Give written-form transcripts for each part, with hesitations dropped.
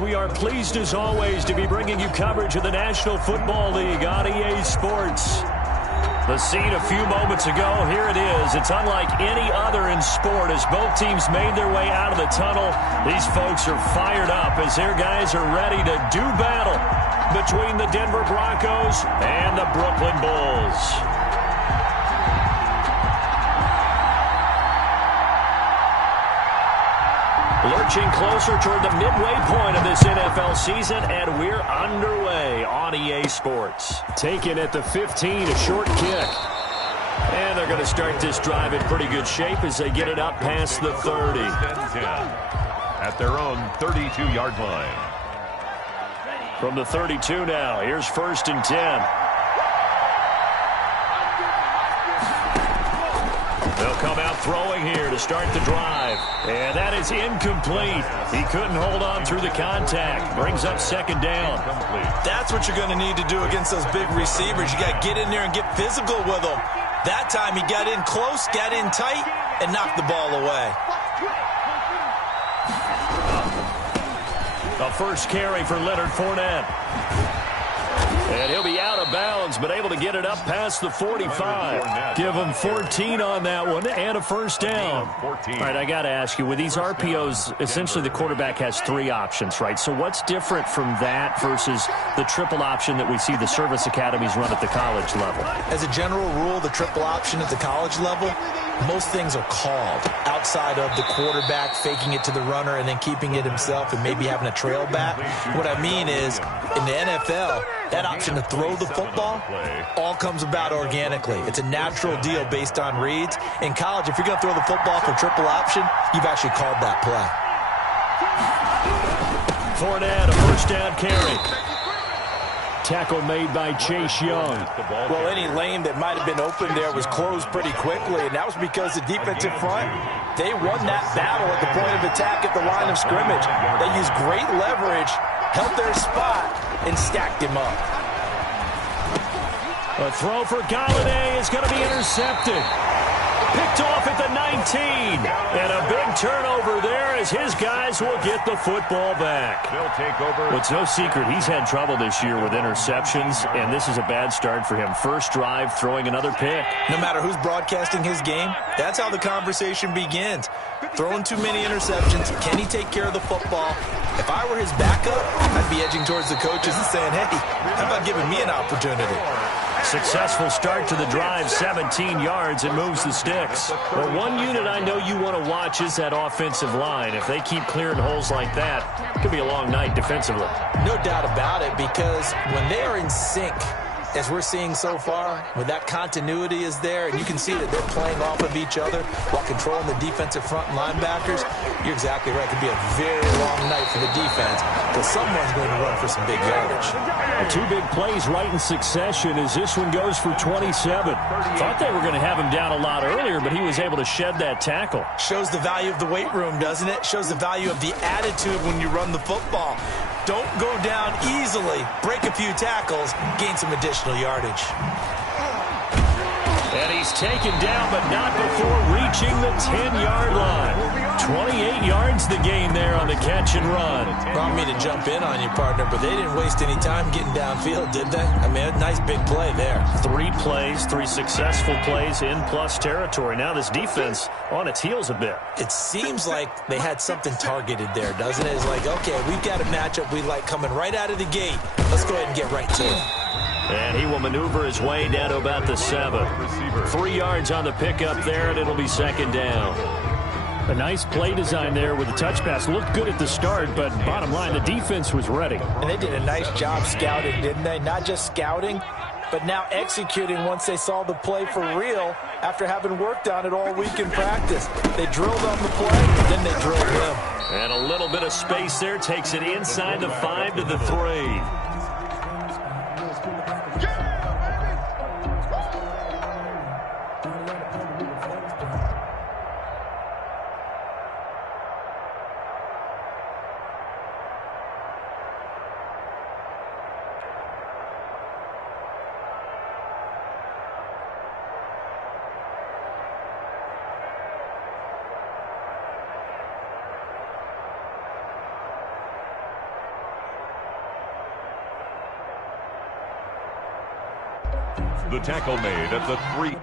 We are pleased as always to be bringing you coverage of the National Football League on EA Sports. The scene a few moments ago, here it is. It's unlike any other in sport as both teams made their way out of the tunnel. These folks are fired up as their guys are ready to do battle between the Denver Broncos and the Brooklyn Bulls. Lurching closer toward the midway point of this NFL season, and we're underway on EA Sports. Taken at the 15, a short kick. And they're going to start this drive in pretty good shape as they get it up past the 30. At their own 32-yard line. From the 32 now, here's 1st and 10. They'll come out throwing here to start the drive. And that is incomplete. He couldn't hold on through the contact. Brings up 2nd down. That's what you're going to need to do against those big receivers. You got to get in there and get physical with them. That time he got in close, got in tight, and knocked the ball away. A first carry for Leonard Fournette. And he'll be out of bounds, but able to get it up past the 45. Give him 14 on that one and a 1st down. All right, I got to ask you, with these RPOs, essentially the quarterback has 3 options, right? So what's different from that versus the triple option that we see the service academies run at the college level? As a general rule, the triple option at the college level, most things are called outside of the quarterback faking it to the runner and then keeping it himself and maybe having a trail back. What I mean is, in the NFL, that option to throw the football all comes about organically. It's a natural deal based on reads. In college, if you're going to throw the football for triple option, you've actually called that play. Fournette, a 1st down carry. Tackle made by Chase Young. Well, any lane that might have been open there was closed pretty quickly, and that was because the defensive front, they won that battle at the point of attack at the line of scrimmage. They used great leverage, held their spot, and stacked him up. A throw for Galladay is going to be intercepted. Picked off at the 19. And a big turnover there as his guys will get the football back. They'll take over. Well, it's no secret he's had trouble this year with interceptions, and this is a bad start for him. First drive, throwing another pick. No matter who's broadcasting his game, that's how the conversation begins. Throwing too many interceptions. Can he take care of the football? If I were his backup, I'd be edging towards the coaches and saying, hey, how about giving me an opportunity? Successful start to the drive, 17 yards, and moves the sticks. Well, one unit I know you want to watch is that offensive line. If they keep clearing holes like that, it could be a long night defensively. No doubt about it, because when they are in sync, as we're seeing so far, when that continuity is there, and you can see that they're playing off of each other while controlling the defensive front and linebackers, you're exactly right. It could be a very long night for the defense, because someone's going to run for some big yardage. 2 big plays right in succession as this one goes for 27. Thought they were going to have him down a lot earlier, but he was able to shed that tackle. Shows the value of the weight room, doesn't it? Shows the value of the attitude when you run the football. Don't go down easily. Break a few tackles. Gain some additional yardage. And he's taken down, but not before reaching the 10-yard line. 28 yards the gain there on the catch and run. Wrong me to jump in on you, partner, but they didn't waste any time getting downfield, did they? I mean, a nice big play there. 3 plays, 3 successful plays in plus territory. Now this defense on its heels a bit. It seems like they had something targeted there, doesn't it? It's like, okay, we've got a matchup we like coming right out of the gate. Let's go ahead and get right to it. And he will maneuver his way down to about the 7. 3 yards on the pickup there, and it'll be 2nd down. A nice play design there with the touch pass. Looked good at the start, but bottom line, the defense was ready. And they did a nice job scouting, didn't they? Not just scouting, but now executing once they saw the play for real after having worked on it all week in practice. They drilled on the play, then they drilled him. And a little bit of space there takes it inside the 5 to the 3. The tackle made at the 3.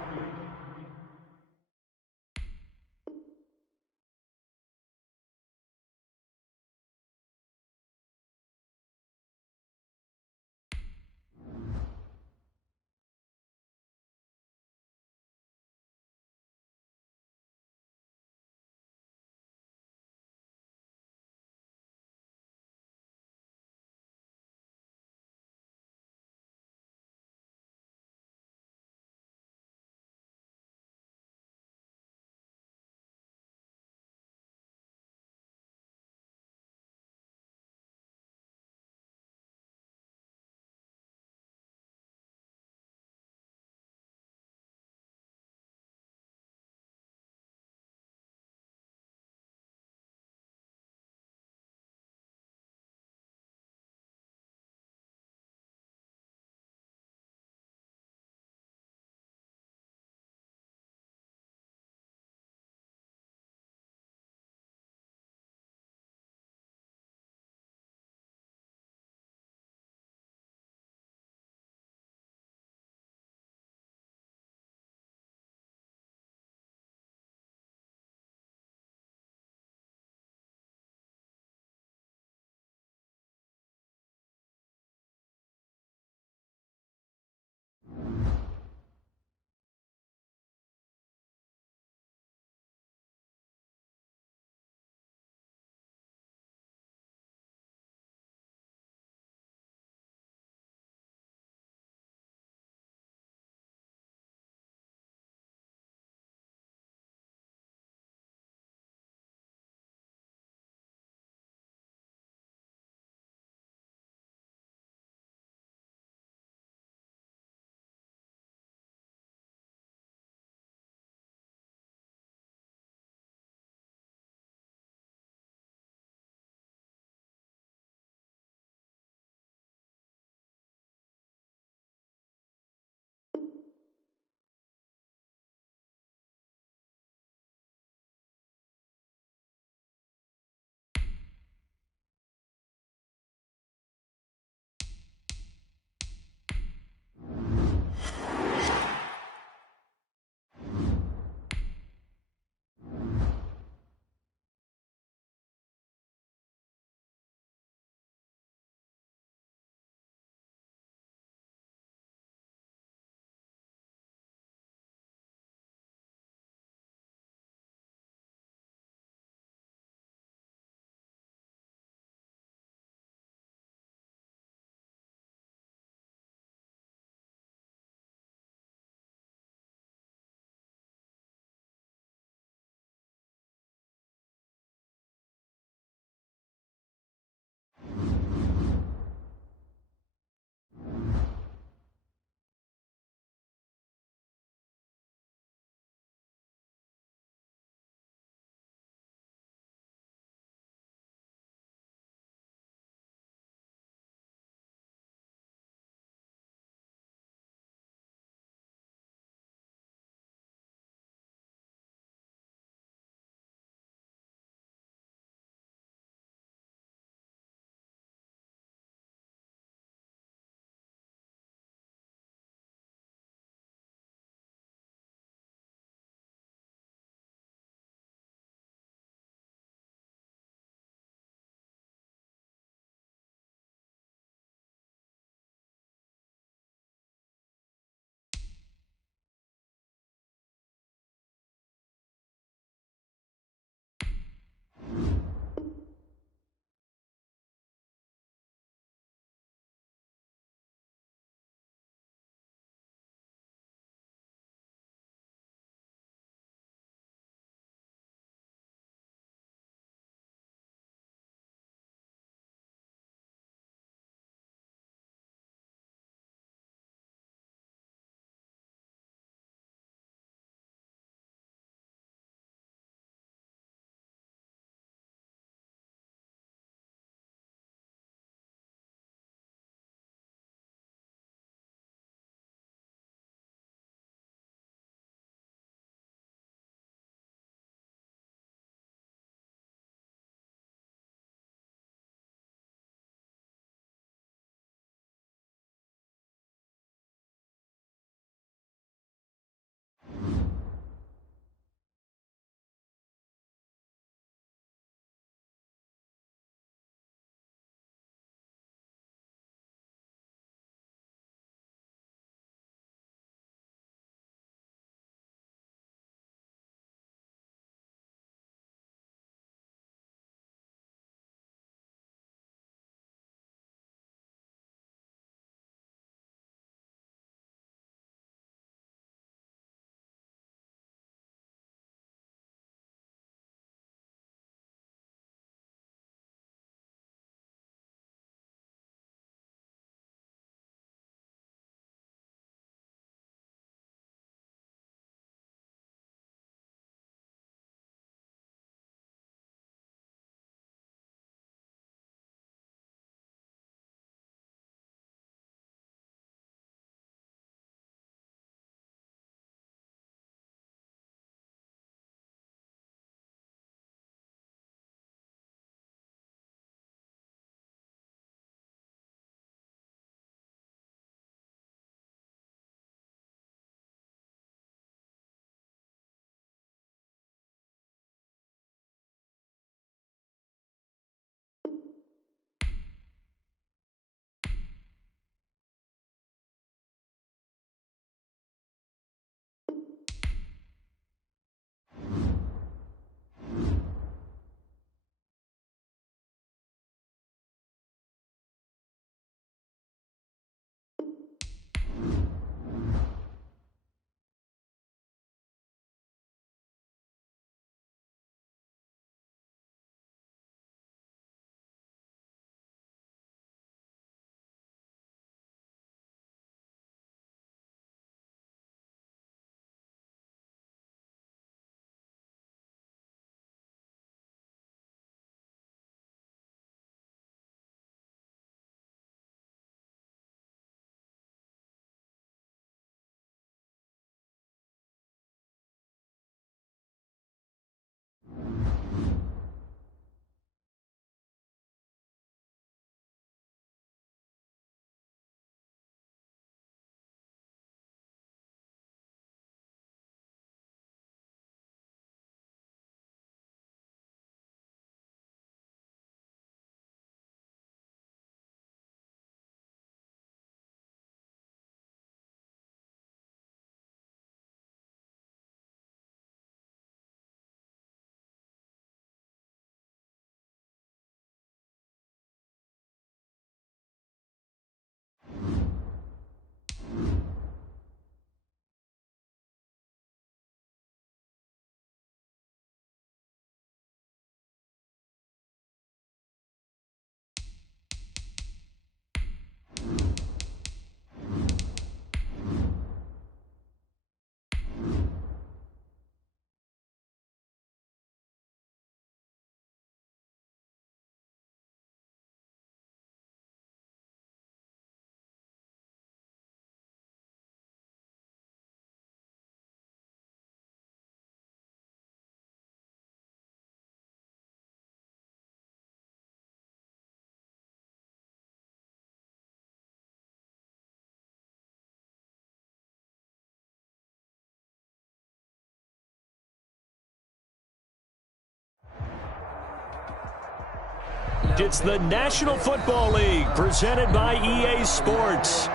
tonight. It's the National Football League presented by EA Sports.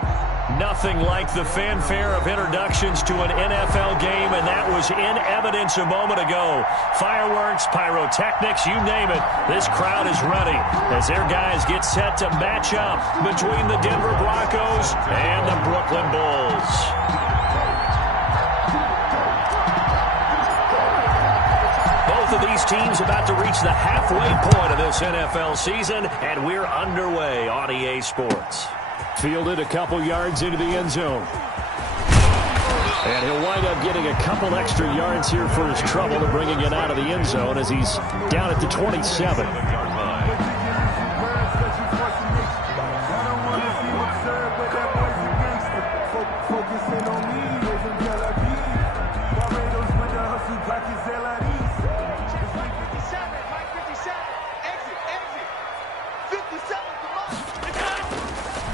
Nothing like the fanfare of introductions to an NFL game, and that was in evidence a moment ago. Fireworks, pyrotechnics, you name it. This crowd is ready as their guys get set to match up between the Denver Broncos and the Brooklyn Bulls. Both of these teams about to reach the halfway point of this NFL season, and we're underway on EA Sports. Fielded a couple yards into the end zone. And he'll wind up getting a couple extra yards here for his trouble to bringing it out of the end zone as he's down at the 27.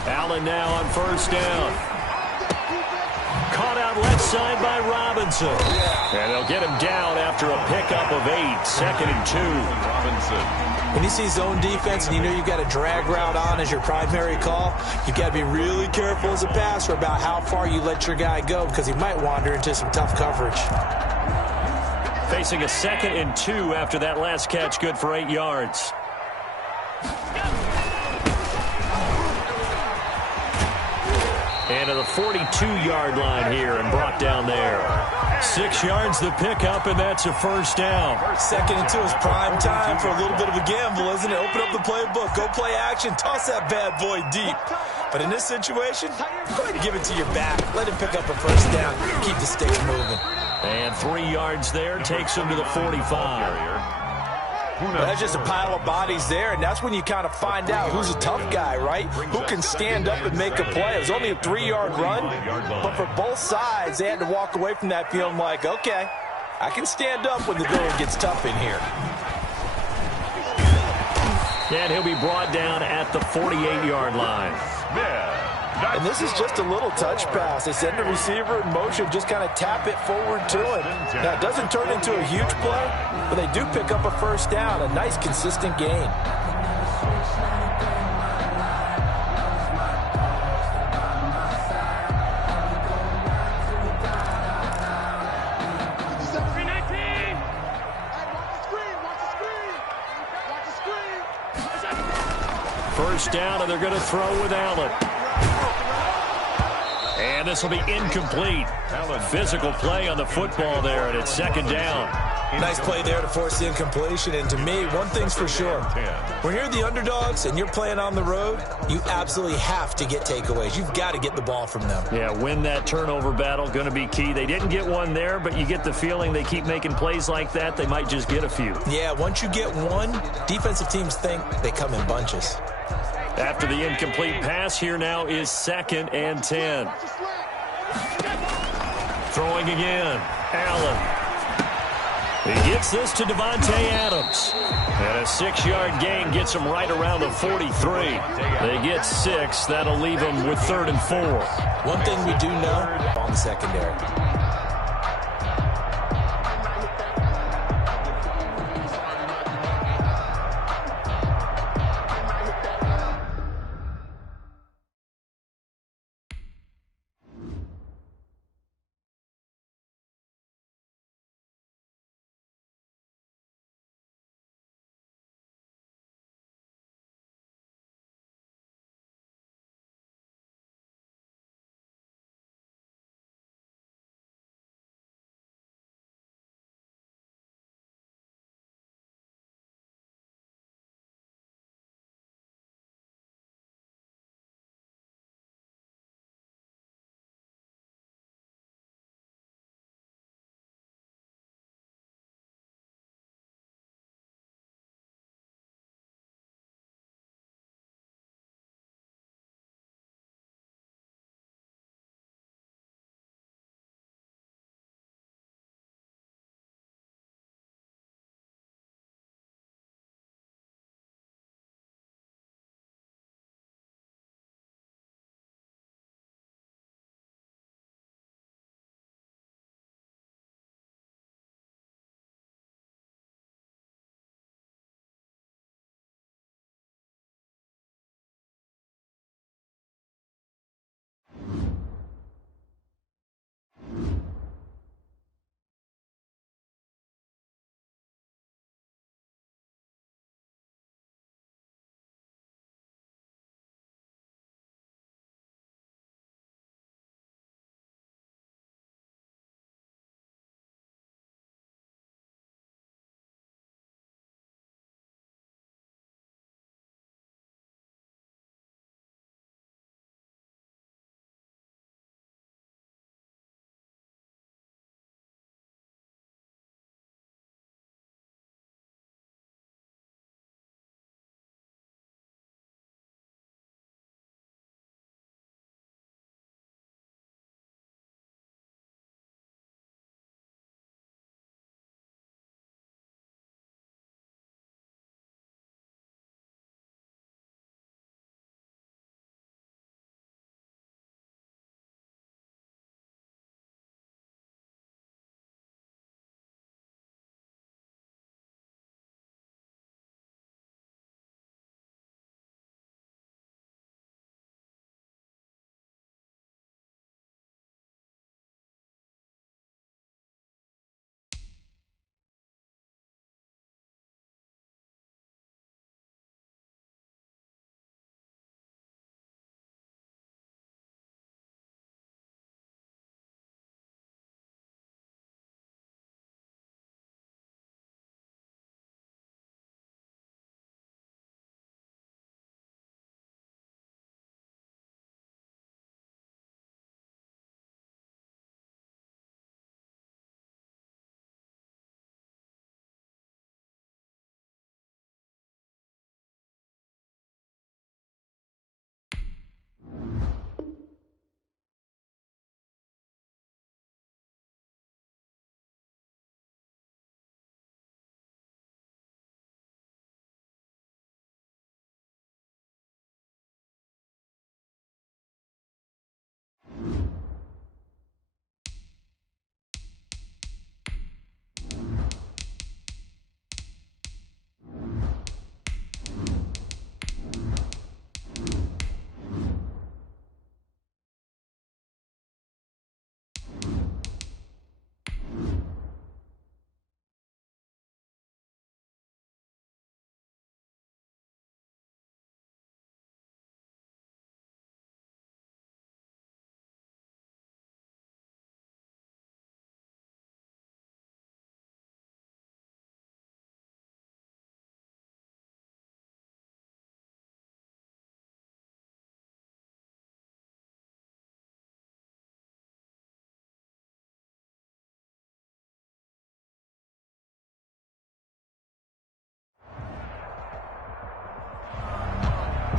Allen now on first down. Caught out left side by Robinson. And they'll get him down after a pickup of 8. 2nd and 2. Robinson. When you see zone defense and you know you've got a drag route on as your primary call, you've got to be really careful as a passer about how far you let your guy go because he might wander into some tough coverage. Facing a 2nd and 2 after that last catch, good for 8 yards. And to the 42-yard line here and brought down there. 6 yards the pickup, and that's a first down. 2nd and 2 is prime time for a little bit of a gamble, isn't it? Open up the playbook, go play action, toss that bad boy deep. But in this situation, go ahead and give it to your back. Let him pick up a first down. Keep the sticks moving. And 3 yards there takes him to the 45. That's just a pile of bodies there, and that's when you kind of find out who's a tough guy, right? Who can stand up and make a play. It was only a 3-yard run, but for both sides, they had to walk away from that feeling like, okay, I can stand up when the going gets tough in here. And he'll be brought down at the 48-yard line. And this is just a little touch pass. They send the receiver in motion, just kind of tap it forward to him. Now, it doesn't turn into a huge play, but they do pick up a first down, a nice, consistent gain. First down, and they're going to throw with Allen. And this will be incomplete. Physical play on the football there, and it's 2nd down. Nice play there to force the incompletion. And to me, one thing's for sure. When you're the underdogs and you're playing on the road, you absolutely have to get takeaways. You've got to get the ball from them. Yeah, win that turnover battle, going to be key. They didn't get one there, but you get the feeling they keep making plays like that, they might just get a few. Yeah, once you get one, defensive teams think they come in bunches. After the incomplete pass, here now is 2nd and 10. Throwing again. Allen. He gets this to Devontae Adams. And a 6-yard gain gets him right around the 43. They get 6. That'll leave them with 3rd and 4. One thing we do know on the secondary.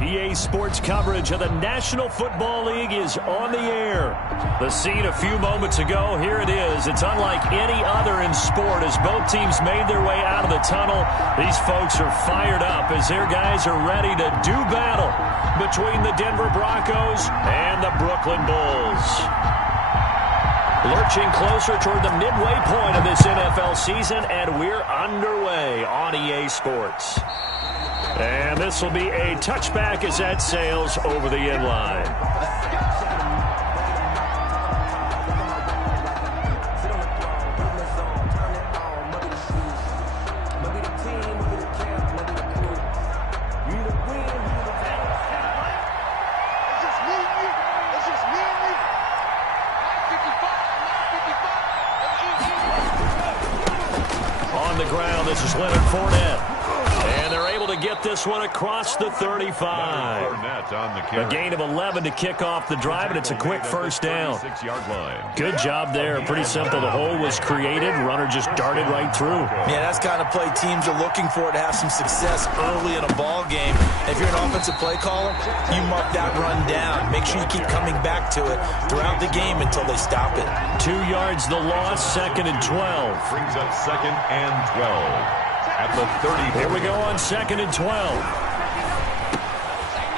EA Sports coverage of the National Football League is on the air. The scene a few moments ago, here it is. It's unlike any other in sport as both teams made their way out of the tunnel. These folks are fired up as their guys are ready to do battle between the Denver Broncos and the Brooklyn Bulls. Lurching closer toward the midway point of this NFL season, and we're underway on EA Sports. And this will be a touchback as that sails over the end line. On the ground, this is Leonard Fournette. And they're able to get this one across the 35. A gain of 11 to kick off the drive, and it's a quick first down. Good job there. Pretty simple. The hole was created. Runner just darted right through. Yeah, that's the kind of play teams are looking for to have some success early in a ball game. If you're an offensive play caller, you mark that run down. Make sure you keep coming back to it throughout the game until they stop it. 2 yards the loss, 2nd and 12. Brings up 2nd and 12. At the 30. Here we go on 2nd and 12.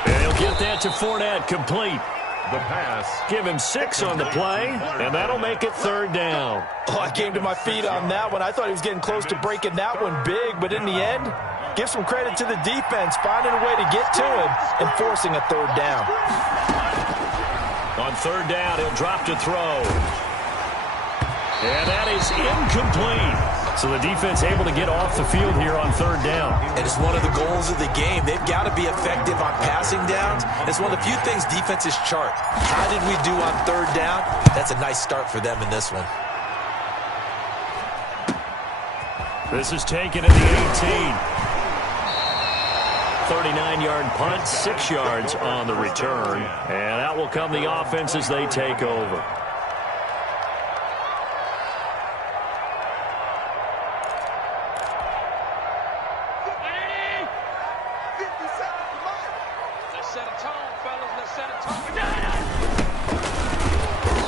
And he'll get that to Fournette, complete. The pass. Give him 6 on the play, and that'll make it 3rd down. Oh, I came to my feet on that one. I thought he was getting close to breaking that one big, but in the end, give some credit to the defense, finding a way to get to him and forcing a 3rd down. On 3rd down, he'll drop to throw. And that is incomplete. So the defense able to get off the field here on 3rd down. And it's one of the goals of the game. They've got to be effective on passing downs. It's one of the few things defenses chart. How did we do on 3rd down? That's a nice start for them in this one. This is taken at the 18. 39-yard punt, 6 yards on the return. And out will come the offense as they take over.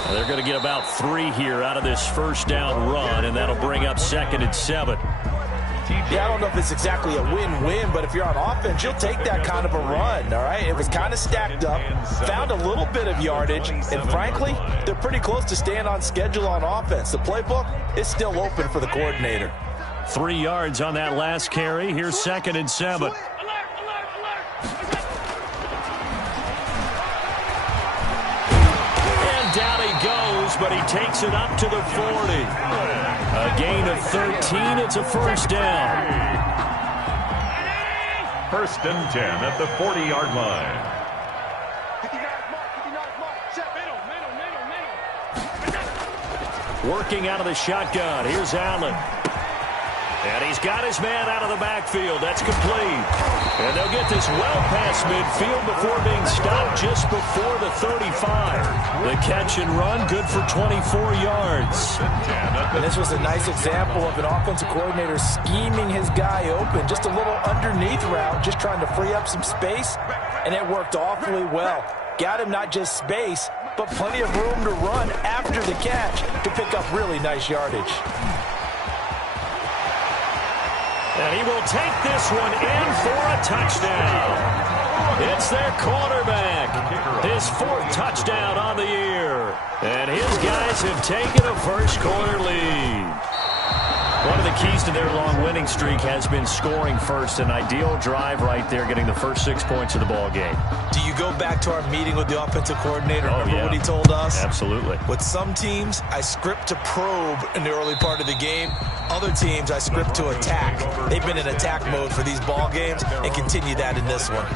They're going to get about 3 here out of this first down run, and that'll bring up 2nd and 7. Yeah, I don't know if it's exactly a win-win, but if you're on offense, you'll take that kind of a run, all right? It was kind of stacked up, found a little bit of yardage, and frankly, they're pretty close to staying on schedule on offense. The playbook is still open for the coordinator. 3 yards on that last carry. Here's 2nd and 7. Down he goes, but he takes it up to the 40. A gain of 13. It's a first down. 1st and 10 at the 40-yard line. Working out of the shotgun. Here's Allen. And he's got his man out of the backfield. That's complete. And they'll get this well past midfield before being stopped just before the 35. The catch and run, good for 24 yards. And this was a nice example of an offensive coordinator scheming his guy open. Just a little underneath route, just trying to free up some space. And it worked awfully well. Got him not just space, but plenty of room to run after the catch to pick up really nice yardage. And he will take this one in for a touchdown. It's their quarterback. His 4th touchdown on the year. And his guys have taken a first-quarter lead. One of the keys to their long winning streak has been scoring first. An ideal drive right there, getting the first 6 points of the ball game. Do you go back to our meeting with the offensive coordinator? Oh, Remember yeah. what he told us? Absolutely. With some teams, I script to probe in the early part of the game. Other teams, I script to attack. They've been in attack mode for these ball games and continue that in this one.